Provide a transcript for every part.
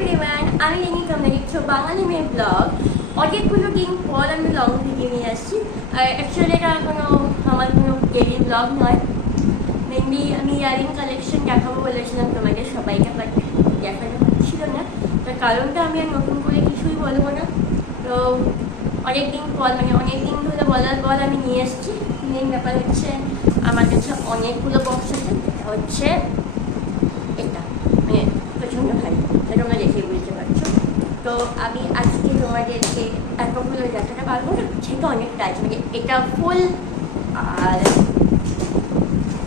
Everyone, আমি rainy তোমরা দেখছো বাঙালি মেয়ে ব্লগ। অনেকগুলো দিন পর আমি লং ভিডিও নিয়ে আসছি। আর অ্যাকচুয়ালি এটা আমার কোনো ডেলি ব্লগ নয়। মেনলি আমি ইয়ারিং কালেকশন দেখাবো বলেছিলাম তোমাদের সবাইকে, বাট দেখানো হচ্ছিল না। তার কারণটা আমি আর নতুন করে কিছুই বলবো না। তো অনেকদিন পর অনেকদিন ধরে বলার পর আমি নিয়ে এসেছি। মেন ব্যাপার হচ্ছে আমার কাছে অনেকগুলো বক্স আছে। এটা হচ্ছে এটা প্রচণ্ড ভারী, সেটা তোমরা দেখে বুঝতে পারছো। তো আমি আজকে তোমাদেরকে এতগুলো দেখাতে পারবো না, সেটা অনেকটা আছে। এটা ফুল আর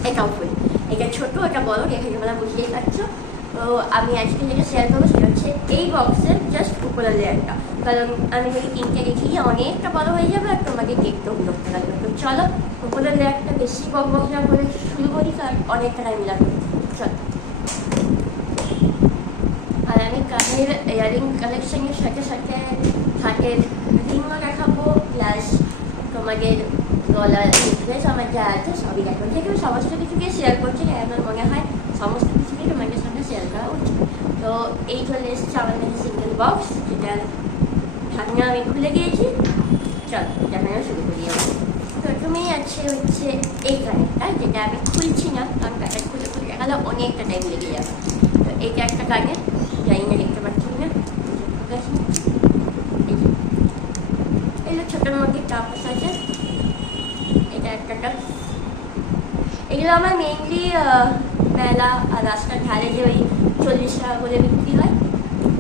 এটাও ফুল। এটা ছোটো, এটা বড়, দেখে তোমরা বুঝতেই পারছো। তো আমি আজকে যেটা শেয়ার করবো সেটা হচ্ছে এই বক্সের জাস্ট উপরের লেয়ারটা, কারণ আমি যদি কিনতে দেখি অনেকটা বড় হয়ে যাবে আর তোমাকে দেখতেও বিরক্ত লাগবে। তো চলো উপরের লেয়ারটা বেশি বক না করে শুরু করি, কারণ অনেকটা টাইম লাগবে। চলো। আর আমি কানের ইয়ারিং কালেকশনের সাথে সাথে হাতের রিংও দেখাবো, প্লাস তোমাদের গলার নেকলেস আমার যা আছে সবই দেখাবো। যেহেতু সমস্ত কিছুকে শেয়ার করছি, আমার মনে হয় সমস্ত কিছুকেই তোমাদের সাথে শেয়ার করা উচিত। তো এই চলে এসেছে আমার কাছে সিঙ্গেল বক্স, যেটার ঢাকনা আমি খুলে গিয়েছি। চলো দেখানো শুরু করি। আমার প্রথমেই আছে হচ্ছে এই কানেরটা, যেটা আমি খুলছি না, কারণ কানের খুলে দেখালে অনেকটা টাইম লেগে যাবে। তো এইটা একটা কানের, জানি না দেখতে পাচ্ছি না, এগুলো ছোটোর মধ্যে টাপস আছে। এটা একটা টাপ। এগুলো আমার মেনলি মেলা আর রাস্তার ধারে যে ওই 40 টাকা করে বিক্রি হয়,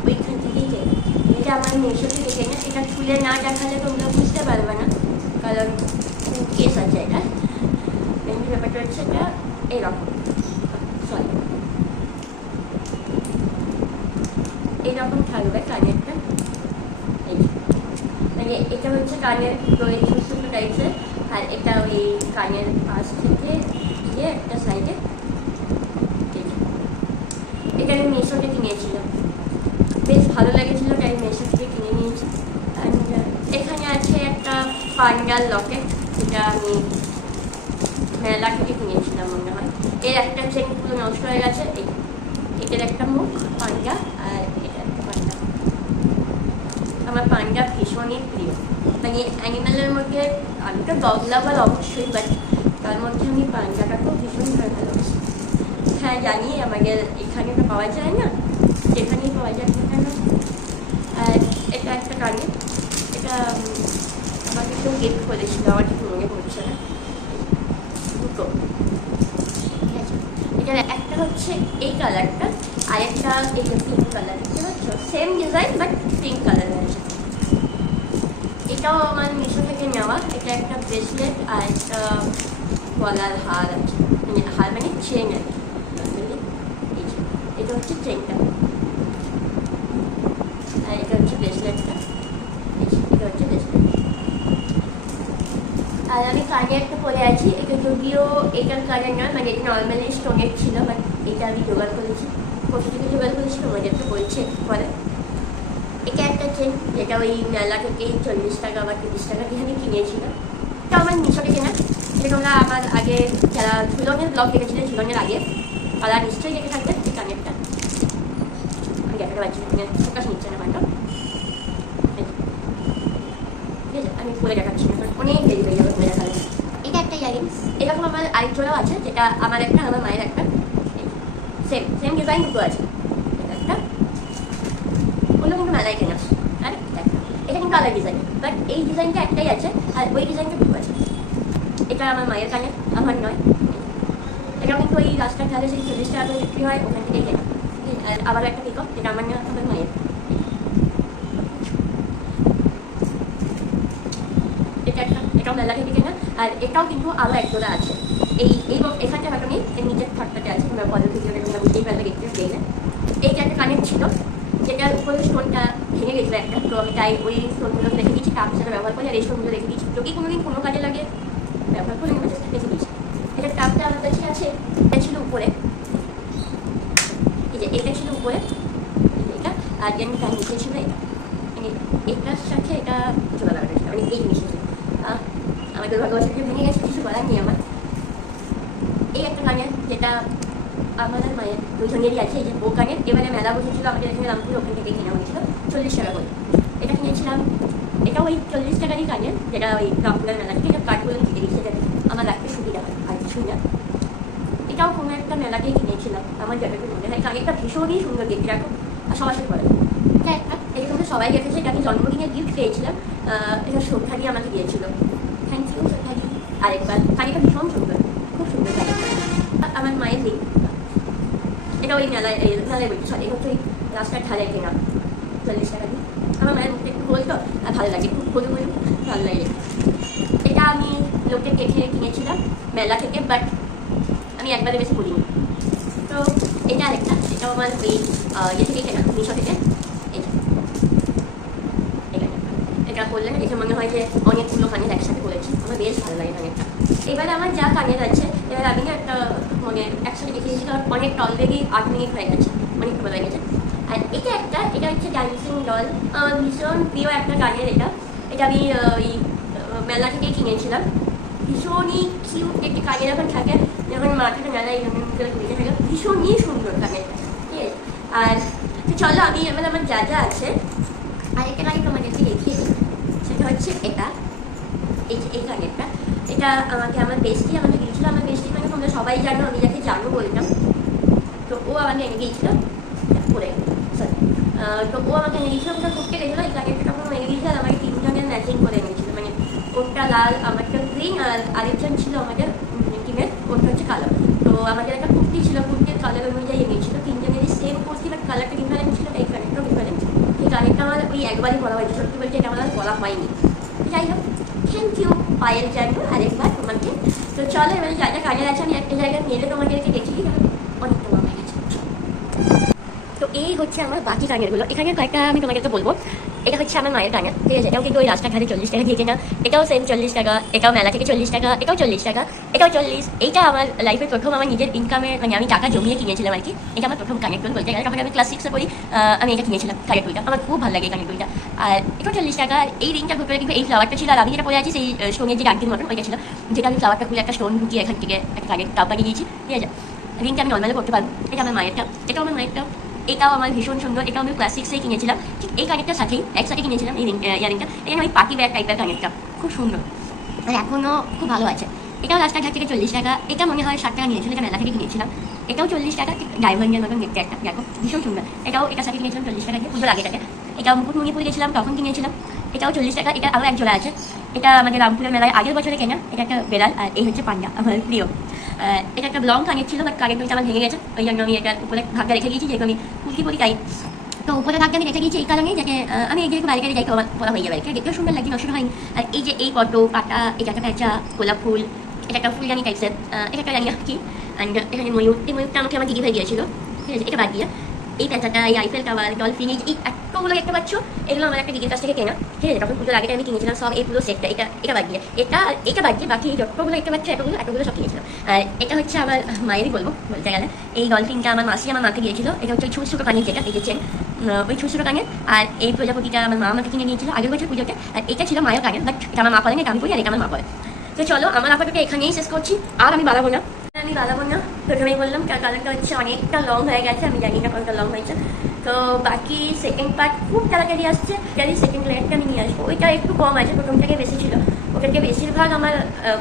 ওইখান থেকেই কেনা। এটা আমার মেশো থেকে কেনা। এটা খুলে না দেখালে তোমরা বুঝতে পারবে না, কারণ কেস আছে এটা। মেনলি ব্যাপারটা হচ্ছে এটা এইরকম, সরি এইরকম থাকবে কানেরটা। এটা হচ্ছে কানের দই ছোটো টাইপসের, আর এটা ওই কানের পাশ থেকে দিয়ে একটা সাইডে। এটা আমি মেশো থেকে কিনেছিলাম, বেশ ভালো লেগেছিল, তাই মেশো থেকে কিনে নিয়েছি। অ্যান্ড এখানে আছে একটা পান্ডাল লকেট, যেটা আমি মেলা থেকে কিনেছিলাম মনে হয়। এর একটা চেন পুরো নষ্ট হয়ে গেছে। এটার একটা মুখ পান্ডা, আর এটা একটা পান্ডা। আমার পান্ডা ভীষণই প্রিয়। অ্যানিম্যালের মধ্যে আমি তো ডগ লাভার অবশ্যই, বাট তার মধ্যে আমি পান্ডাটাকেও ভীষণ ভালোবাসি। হ্যাঁ জানি আমাদের এখানে তো পাওয়া যায় না, যেখানেই পাওয়া যায় সেখানে। আর এটা একটা কানের, এটা আমাকে কেউ গিফট করেছিল, আমার ঠিক মনে পড়ছে না। দুটো, ঠিক আছে। এটার একটা হচ্ছে এই কালারটা, আর একটা এই যে পিঙ্ক কালার, দেখতে পাচ্ছ? সেম ডিজাইন বাট পিঙ্ক কালারের আছে। এটাও আমার মিশো থেকে নেওয়া। এটা একটা ব্রেসলেট আর একটা গলার হার আছে, হার চেন আর কি। এটা হচ্ছে চেনটা, আর এটা হচ্ছে ব্রেসলেটটা। এটা হচ্ছে ব্রেসলেট। আর আমি কানে একটা পরে আছি, এটা যদিও এটার কানের নয়, এটা নর্মালি স্টোনের ছিল, বাট এটা আমি জোগাড় করেছি, কোথা থেকে জোগাড় করেছি তোমাদের তো বলছি একটু পরে। এটা একটা চেন, যেটা ওই মেলা থেকে 40 টাকা বা 30 টাকা দিয়ে আমি কিনেছিলাম। এটা আমার মিশো থেকে কেনা। এটা তোমরা আমার আগে যারা ঝুলনের ব্লগ দেখেছিলেন, ঝুলনের আগে তারা নিশ্চয়ই দেখে থাকবে এই কানেরটা। আমি দেখাতে পারছি না, ফোকাস নিচ্ছে না হয়তো। ঠিক আছে, আমি পরে দেখাচ্ছি না, অনেক দেরি হয়ে যাবে পরে দেখালে। এটা একটা ইয়ারিংস, এরকম আমার আরেক জোড়াও আছে, যেটা আমার একটা, আমার মায়ের একটা। সেম সেম ডিজাইন দুটো আছে। এটা একটা, অন্য কিন্তু মেলায় কেনা। আর এটা কিন্তু আলাদা ডিজাইন, বাট এই ডিজাইনটা একটাই আছে, আর ওই ডিজাইনটা দুটো আছে। এটা আমার মায়ের কানে, আমার নয়। এটা কিন্তু ওই রাস্তার ধারে সেই 40 টাকা করে বিক্রি হয়, ওখান থেকেই কেনা। আর আবার একটা পিকক, যেটা আমার না, আমার মায়ের। এটা একটা, এটাও মেলা থেকে কেনা। আর এটাও কিন্তু আরও এক জোড়া আছে। এই এখানটা হয়তো নেই, এর নিচের থাকটাতে আছে, তোমরা পরের ভিডিওটা তোমরা বুঝতেই পারবে, দেখতে দেখলে। এইটা একটা কানের ছিল, যেটার উপরে স্টোনটা ভেঙে গেছিলো একটা, তো আমি তাই ওই স্টোনগুলো রেখে দিয়েছি, টাপ হিসাবে ব্যবহার করি। আর এই স্টোনগুলো রেখে দিয়েছি, যদি কোনোদিন কোনো কাজে লাগে ব্যবহার করে আমি রেখে দিয়েছি। এটা টাপটা আমার কাছে আছে, এটা ছিল উপরে, এই যে এটা ছিল উপরে এটা, আর যেমনি তার নিচে ছিল এটা। এটার সাথে এটা জোড়া লাগানো ছিল, এই জিনিসটা ছিল। আমাদের ভালোবাসাকে ভেঙে গেছে, কিছু বলার নেই আমার। এই একটা কানের, যেটা আমাদের মায়ের দুজনেরই আছে, এই যে ও কানের। এবারে মেলা বসেছিল আমাদের এখানে রামপুর, ওখান থেকে কেনা হয়েছিল 40 টাকা করে। এটা কিনেছিলাম, এটা ওই 40 টাকারই কানের, যেটা ওই রামপুরের মেলা থেকে। এটা কাঠগুলো কেটে দিচ্ছে যাতে আমার রাখতে সুবিধা হয়, আর কিছুই না। এটাও কোনো একটা মেলাতেই কিনেছিলাম, আমার যতটুকু মনে হয়। কানেরটা ভীষণই সুন্দর দেখতে, রাখো আর সবার সাথে পরে। এটা একটা, এটা তোমরা সবাই দেখেছে, এটা আমি জন্মদিনের গিফট পেয়েছিলাম। এটা সন্ধ্যাদি আমাকে দিয়েছিল, থ্যাংক ইউ সন্ধ্যাদি। আরেকবার কানেরটা ভীষণ সুন্দর, খুব সুন্দর কানের। আমার মায়ের নেই, এটা ওই মেলায় বলছি, সরি, হচ্ছে ওই রাস্তার ঢালাই কেনা 40 টাকা দিয়ে। আমার মায়ের মুখে একটু বলতো আর ভালো লাগে, খুব বলু বলু ভালো লাগে। এটা আমি লোকের দেখে কিনেছিলাম মেলা থেকে, বাট আমি একবারে বেশি করিনি। তো এটা আরেকটা, এটাও আমার ওই ইয়ে থেকে কেনা, মিশো থেকে। এটা করলে দেখে মনে হয় যে অনেকগুলো কানের একসাথে করেছি, আমার বেশ ভালো লাগে কানেরটা। এবারে আমার যা কানের আছে, এবার আমি না একটা মানে একসাথে দেখে দিয়েছি, কারণ অনেকটা অলরেডি 8 মিনিট হয়ে গেছে, অনেকটা বলা গেছে। আর এটা একটা, এটা হচ্ছে ডান্সিং ডল, আমার ভীষণ প্রিয় একটা কানের। এটা আমি ওই মেলা থেকে কিনেছিলাম, ভীষণই কিউট একটি কানের যখন থাকে, যখন মাথাটা মেলায় ঘুরতে থাকে, ভীষণই সুন্দর কানের, ঠিক আছে। আর চলো আমি এবার আমার যা যা আছে আর একটা কানের তোমাদেরকে দেখিয়ে দিই। সেটা হচ্ছে এটা, এই কানেরটা। এটা আমাকে আমার বেস্টি আমাকে দিয়েছিল। আমার বেস্টি মানে তোমরা সবাই জানো, আমি যাকে জানো বলতাম, তো ও আমাকে এনে দিয়েছিল পরে, সরি। তো ও আমাকে এনে দিয়েছিল, ওটা ঘুরতে গেছিলো, এই কানেরটা তখন এনে দিয়েছিল, আর আমাকে 3 জনের ম্যাচিং করে এনেছিল। মানে ওটা লাল, আমারটা গ্রিন, আর আরেকজন ছিল আমাদের টিমের, ওটা হচ্ছে কালো। তো আমাদের একটা কুর্তি ছিল, কুর্তির কালার অনুযায়ী এনেছিল, 3 জনেরই সেম কুর্তি, বাট কালারটা ডিফারেন্ট ছিল, এই কানেরটাও ডিফারেন্ট। এই কানেরটা আমার ওই একবারই বলা হয়েছে, সত্যি বলতে এটা আমার বলা হয়নি। যাই হোক, থ্যাংক ইউ পায়েল জানো আরেকবার তোমাকে। তো চলো এবারে যা যা কানের আছে আমি একটা জায়গায় মেলে তোমাদেরকে দেখিয়ে দিই, কারণ অনেকটা বড় হয়ে গেছে। তো এই হচ্ছে আমার বাকি কানেরগুলো, এখানে কয়েকটা আমি তোমাদেরকে বলবো। এটা হচ্ছে আমার মায়ের কানের, ঠিক আছে। এটাও কিন্তু ওই রাস্তাঘাটে 40 টাকা দিয়ে কেনা, এটাও সেম 40 টাকা, এটাও মেলা থেকে 40 টাকা, এটাও 40 টাকা, এটাও 40। এইটা আমার লাইফের প্রথম আমার নিজের ইনকামের, মানে আমি টাকা জমিয়ে কিনেছিলাম আর কি। এটা আমার প্রথম কানের দুল বলতে গেলে, তখন আমি ক্লাস 6-এ পড়ি, আমি এটা কিনেছিলাম কানের দুলটা, আমার খুব ভালো লাগে কানের দুলটা। আর এটাও 40 টাকা। আর এই রিংটা খুব করে কিন্তু এই ফ্লাওয়ারটা ছিল, আর আমি যেটা পরে আছি সেই স্টোনের যে ডাকটির মতন ওইটা ছিল, যেটা আমি ফ্লাওয়ারটা খুলে একটা স্টোন ঢুকিয়ে এখান থেকে একটা কানের টাপ বানিয়ে দিয়েছি, ঠিক আছে। রিংটা আমি নর্মালি করতে পারবো। এটা আমার মায়েরটা, এটাও আমার মায়েরটা, এটাও আমার ভীষণ সুন্দর। এটাও আমি ক্লাস 6-এ কিনেছিলাম, ঠিক এই কানেরটার সাথেই একসাথে কিনেছিলাম এই ইয়ারিংটা। এখানে ওই পার্টি ব্যাগ টাইপের কানেরটা, খুব সুন্দর, আর এখনও খুব ভালো আছে। এটাও রাস্তাঘাট থেকে 40 টাকা, এটা মনে হয় 60 টাকা নিয়েছিল, এটা মেলা থেকে কিনেছিলাম। এটাও 40 টাকা, ঠিক ডায়মন্ডের মতন দেখতে একটা, দেখো ভীষণ সুন্দর। এটাও এটার সাথে কিনেছিলাম 40 টাকা দিয়ে, পুজোর আগে টাকা। এটাও মুকুটমণিপুর গেছিলাম তখন কিনেছিলাম, এটাও 40 টাকা। এটা আরও এক জোড়া আছে, এটা আমাদের রামপুরের মেলায় আগের বছরে কেনা। এটা একটা বেড়াল, আর এই হচ্ছে পান্ডা, আমার প্রিয়। এটা একটা লং কানের ছিল, বাট কানের দুলটা আমার ভেঙে গেছে, ওই জন্য আমি এটার উপরে ভাগটা রেখে দিয়েছি, যেহেতু আমি কুর্তি পরি তাই। তো উপরে ভাগটা আমি রেখে দিয়েছি এই কারণেই, যাতে আমি এই যেহেতু বাইরে যাই পড়া হয়ে যাবে, দেখতেও সুন্দর লাগছে, নষ্ট হয়নি। আর এই যে এই পদ্ম পাতা, এটা একটা প্যাঁচা, গোলাপ ফুল, এটা একটা ফুলদানি টাইপসের, এটা একটা জানি কি, অ্যান্ড এখানে ময়ূর। এই ময়ূরটা আমাকে আমার দিদি ভাই দিয়েছিল, ঠিক আছে। এটা বাদ দিয়ে এই প্যাঁচাটা, এই আইফেল টাওয়ার, ডলফিন, এই এতগুলো দেখতে পাচ্ছ, এগুলো আমার একটা দিদির কাছ থেকে কেনা, ঠিক আছে। তখন পুজোর আগেটা আমি কিনেছিলাম সব, এই পুরো সেটটা। এটা বাদ দিয়ে, এটা বাদ দিয়ে বাকি যতগুলো দেখতে পাচ্ছ এতগুলো সব কিনেছিলাম। আর এটা হচ্ছে আমার মায়েরই বলতে গেলে। এই ডলফিনটা আমার মাসি আমার মাকে দিয়েছিল, এটা হচ্ছে ছোটো ছোটো কানের, যেটা এই যে চেন, ওই ছোটো ছোটো কানের। আর এই প্রজাপতিটা আমার মা আমাকে কিনে নিয়েছিল আগের বছর পুজোতে, আর এটা ছিল মায়ের কানের, বাট এটা আমার মা পড়েনি, এটা আমি পড়ি, আর এটা আমার মা পড়ে। তো চলো আমার আপাতত এখানেই শেষ করছি, আর আমি বাড়াবো না। প্রথমেই বললাম কালারটা হচ্ছে অনেকটা লং হয়ে গেছে, আমি জানি না কতটা লং হয়েছে। তো বাকি সেকেন্ড পার্ট খুব তাড়াতাড়ি আসছে, যদি সেকেন্ড লেয়ারটা আমি নিয়ে আসবো। ওইটা একটু কম আছে, প্রথম থেকে বেশি ছিল। ওখানে বেশিরভাগ আমার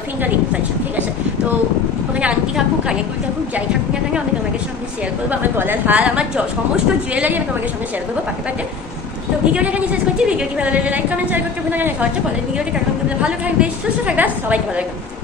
ফিঙ্গারিং আছে, ঠিক আছে। তো ওখানে আংটি থাকুক, কানের দুল থাকুক, যাই থাকুক না কেন আমি তোমাদের সামনে শেয়ার করবো। আমার গলার হার, আমার সমস্ত জুয়েলারি আমি তোমাদের সামনে শেয়ার করবো পাটে পাটে। তো ভিডিওটা এখানে শেষ করছি। ভিডিওটি ভালো লাগলে লাইক কমেন্ট শেয়ার করতে ভুলে না। দেখা হচ্ছে পরের ভিডিওতে। ভালো থাকবে, সুস্থ থাকবে, সবাইকে ভালো থাকবে।